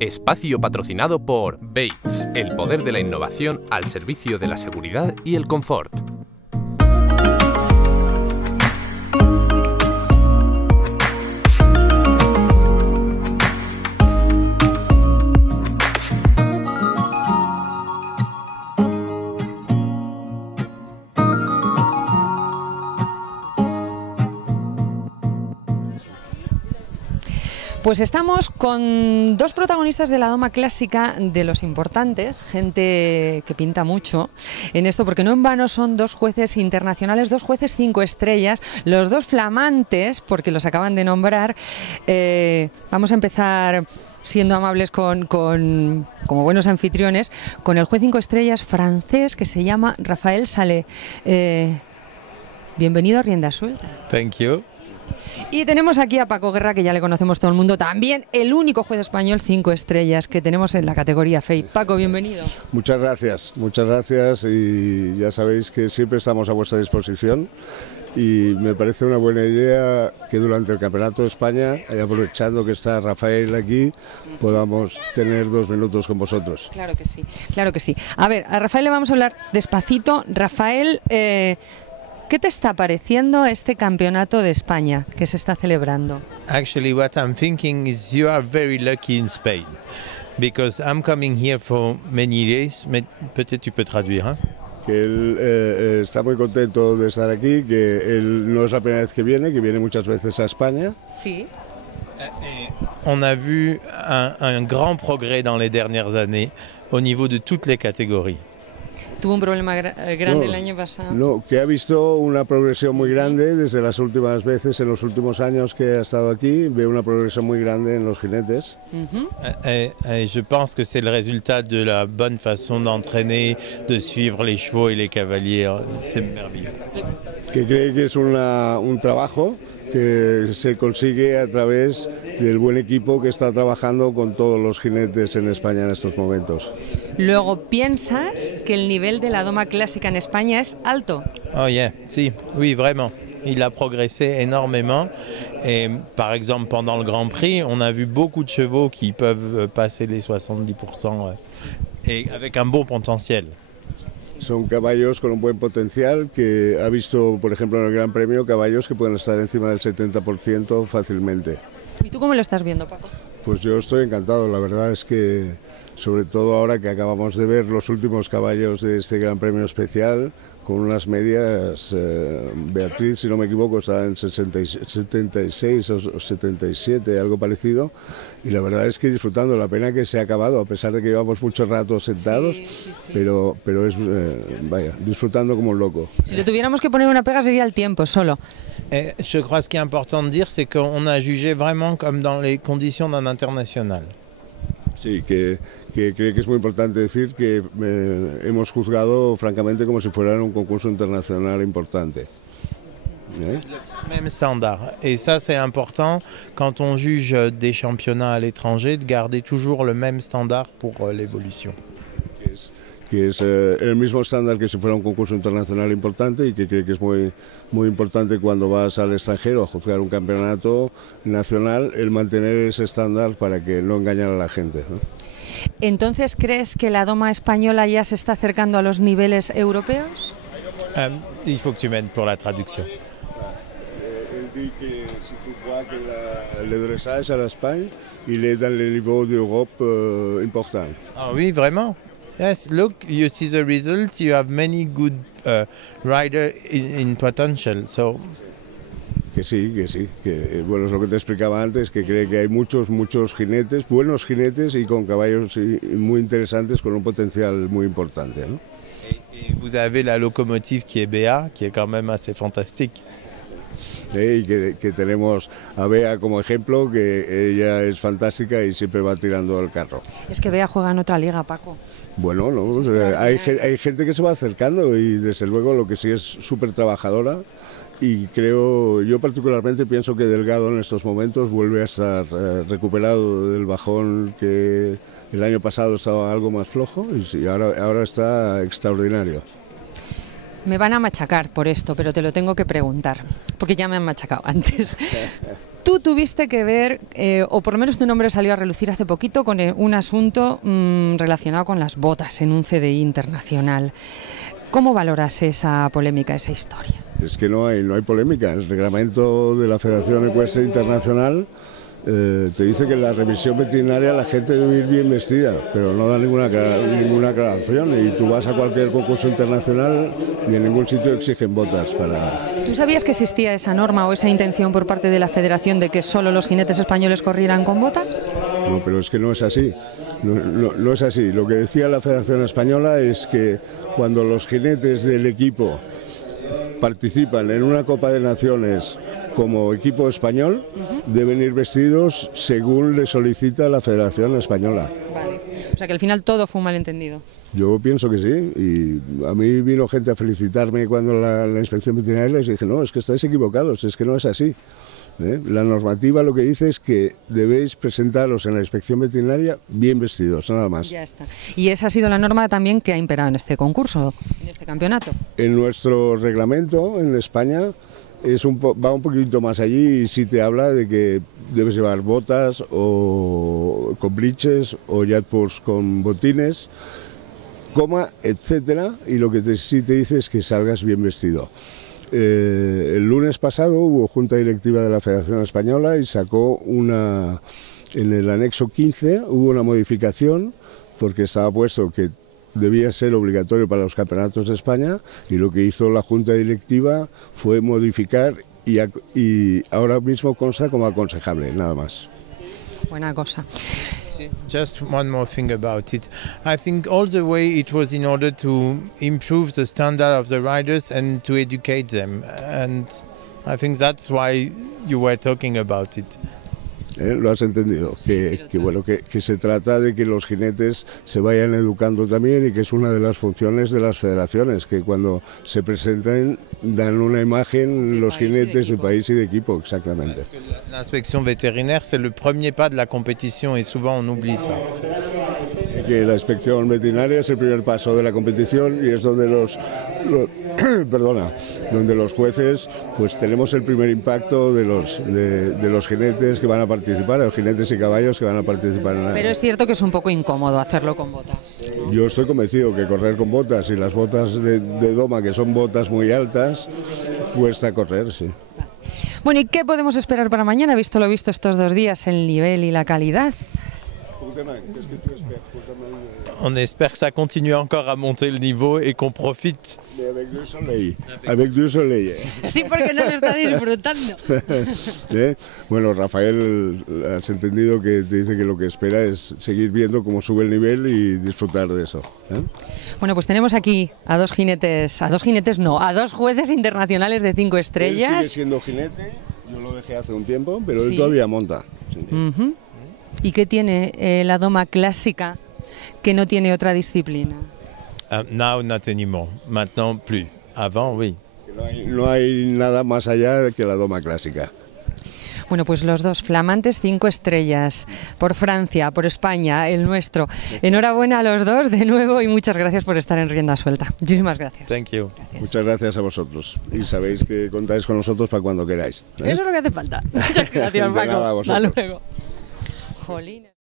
Espacio patrocinado por Bates, el poder de la innovación al servicio de la seguridad y el confort. Pues estamos con dos protagonistas de la doma clásica, de los importantes, gente que pinta mucho en esto, porque no en vano son dos jueces internacionales, dos jueces 5 estrellas, los dos flamantes, porque los acaban de nombrar. Vamos a empezar siendo amables como buenos anfitriones, con el juez 5 estrellas francés que se llama Raphaël Salé. Bienvenido a Rienda Suelta. Thank you. Y tenemos aquí a Paco Guerra, que ya le conocemos todo el mundo, también el único juez español 5 estrellas que tenemos en la categoría FEI. Paco, bienvenido. Muchas gracias y ya sabéis que siempre estamos a vuestra disposición y me parece una buena idea que durante el Campeonato de España, aprovechando que está Rafael aquí, podamos tener 2 minutos con vosotros. Claro que sí, claro que sí. A ver, a Rafael le vamos a hablar despacito. Rafael, ¿qué te está pareciendo este campeonato de España que se está celebrando? Actually, what I'm thinking is you are very lucky in Spain, because I'm coming here for many days. Peut-être tu peux traduire, hein? Que él está muy contento de estar aquí, que él no es la primera vez que viene muchas veces a España. Sí. On a vu un grand progrès dans les dernières années au niveau de toutes les catégories. Tuvo un problema grande el año pasado. No, que ha visto una progresión muy grande desde las últimas veces, en los últimos años que ha estado aquí, ve una progresión muy grande en los jinetes. Je pense que c'est le résultat de la bonne façon d'entraîner, de suivre les chevaux et les cavaliers. C'est merveilleux. Que cree que es un trabajo que se consigue a través del buen equipo que está trabajando con todos los jinetes en España en estos momentos. Luego, ¿piensas que el nivel de la doma clásica en España es alto? Oh yeah, si, oui, vraiment. Il a progressé énormément. Et, par exemple, pendant le Grand Prix, on a vu beaucoup de chevaux qui peuvent passer les 70% et avec un bon potentiel. Son caballos con un buen potencial, que ha visto, por ejemplo, en el Gran Premio, caballos que pueden estar encima del 70% fácilmente. ¿Y tú cómo lo estás viendo, Paco? Pues yo estoy encantado, la verdad es que, sobre todo ahora que acabamos de ver los últimos caballos de este Gran Premio especial, con unas medias, Beatriz, si no me equivoco, está en 76 o 77, algo parecido, y la verdad es que disfrutando. La pena que se ha acabado, a pesar de que llevamos mucho rato sentados, sí. Pero es, vaya, disfrutando como un loco. Si le tuviéramos que poner una pega sería el tiempo, solo. Je crois que ce qui est important de dire, c'est qu'on a jugé vraiment comme dans les conditions d'un international. Sí, que creo que es muy importante decir que hemos juzgado francamente como si fuera un concurso internacional importante. Même standard. Et ça, c'est important quand on juge des championnats à l'étranger, de garder toujours le même standard pour l'évolution. Que es el mismo estándar que si fuera un concurso internacional importante, y que creo que es muy importante cuando vas al extranjero a juzgar un campeonato nacional, el mantener ese estándar para que no engañar a la gente, ¿no? Entonces, ¿crees que la doma española ya se está acercando a los niveles europeos? Il faut que tu m'aides pour la traduction. Elle dit que si tu crois que le dressage à l'Espagne, il est dans le niveau d'Europe important. Ah oui, vraiment? Yes, look, you see the results. You have many good riders in potential. So. Que sí, que bueno, es lo que te explicaba antes, que cree que hay muchos jinetes, buenos jinetes y con caballos muy interesantes, con un potencial muy importante, ¿no? Et vous avez la locomotive qui est Béa, qui est quand même assez fantastique. Y que tenemos a Bea como ejemplo, que ella es fantástica y siempre va tirando el carro. Es que Bea juega en otra liga, Paco. Bueno, no, hay gente que se va acercando y desde luego lo que sí es súper trabajadora, y yo particularmente pienso que Delgado en estos momentos vuelve a estar recuperado del bajón que el año pasado estaba algo más flojo, y sí, ahora está extraordinario. Me van a machacar por esto, pero te lo tengo que preguntar, porque ya me han machacado antes. Tú tuviste que ver, o por lo menos tu nombre salió a relucir hace poquito, con un asunto relacionado con las botas en un CDI internacional. ¿Cómo valoras esa polémica, esa historia? Es que no hay polémica. El reglamento de la Federación Ecuestre Internacional te dice que en la revisión veterinaria la gente debe ir bien vestida, pero no da ninguna aclaración. Y tú vas a cualquier concurso internacional y en ningún sitio exigen botas para... ¿Tú sabías que existía esa norma o esa intención por parte de la Federación de que solo los jinetes españoles corrieran con botas? No, pero es que no es así. No es así. Lo que decía la Federación Española es que cuando los jinetes del equipo participan en una Copa de Naciones como equipo español, deben ir vestidos según le solicita la Federación Española. Vale. O sea que al final todo fue un malentendido. Yo pienso que sí, y a mí vino gente a felicitarme cuando la inspección veterinaria les dije, no, es que estáis equivocados, es que no es así. La normativa lo que dice es que debéis presentaros en la inspección veterinaria bien vestidos, nada más. Ya está. Y esa ha sido la norma también que ha imperado en este concurso, en este campeonato. En nuestro reglamento, en España, va un poquito más allí y sí te habla de que debes llevar botas o con bliches o jatpurs con botines, coma, etcétera, y lo que sí te dice es que salgas bien vestido. El lunes pasado hubo junta directiva de la Federación Española y sacó en el anexo 15 hubo una modificación porque estaba puesto que debía ser obligatorio para los campeonatos de España y lo que hizo la junta directiva fue modificar y ahora mismo consta como aconsejable, nada más. Buena cosa. Just one more thing about it. I think all the way it was in order to improve the standard of the riders and to educate them. And I think that's why you were talking about it. Lo has entendido, que se trata de que los jinetes se vayan educando también y que es una de las funciones de las federaciones, que cuando se presenten dan una imagen los jinetes de país y de equipo, exactamente. La inspección veterinaire c'est le premier pas de la compétition et souvent on oublie ça. Que la inspección veterinaria es el primer paso de la competición y es donde donde los jueces pues tenemos el primer impacto de los jinetes que van a participar, los jinetes y caballos que van a participar en la... Pero es cierto que es un poco incómodo hacerlo con botas. Yo estoy convencido que correr con botas y las botas de doma, que son botas muy altas, cuesta correr, sí. Bueno, ¿y qué podemos esperar para mañana, visto lo visto estos 2 días, el nivel y la calidad? On espère que ça continue encore à monter le niveau et qu'on profite. Mais avec du soleil. Avec du soleil. Sí, porque no lo está disfrutando. Bueno, Rafael, has entendido que te dice que lo que espera es seguir viendo cómo sube el nivel y disfrutar de eso. Bueno, pues tenemos aquí a dos jueces internacionales de 5 estrellas. Él sigue siendo jinete, yo lo dejé hace un tiempo, pero él todavía monta. Sí. ¿Y qué tiene la doma clásica que no tiene otra disciplina? Now not anymore. Maintenant plus. Avant, oui. No hay nada más allá que la doma clásica. Bueno, pues los dos flamantes 5 estrellas por Francia, por España, el nuestro. Enhorabuena a los dos de nuevo y muchas gracias por estar en Rienda Suelta. Muchísimas gracias. Thank you. Gracias. Muchas gracias a vosotros y sabéis que contáis con nosotros para cuando queráis. Eso es lo que hace falta. Muchas gracias, Paco. Nada, hasta luego. Jolín.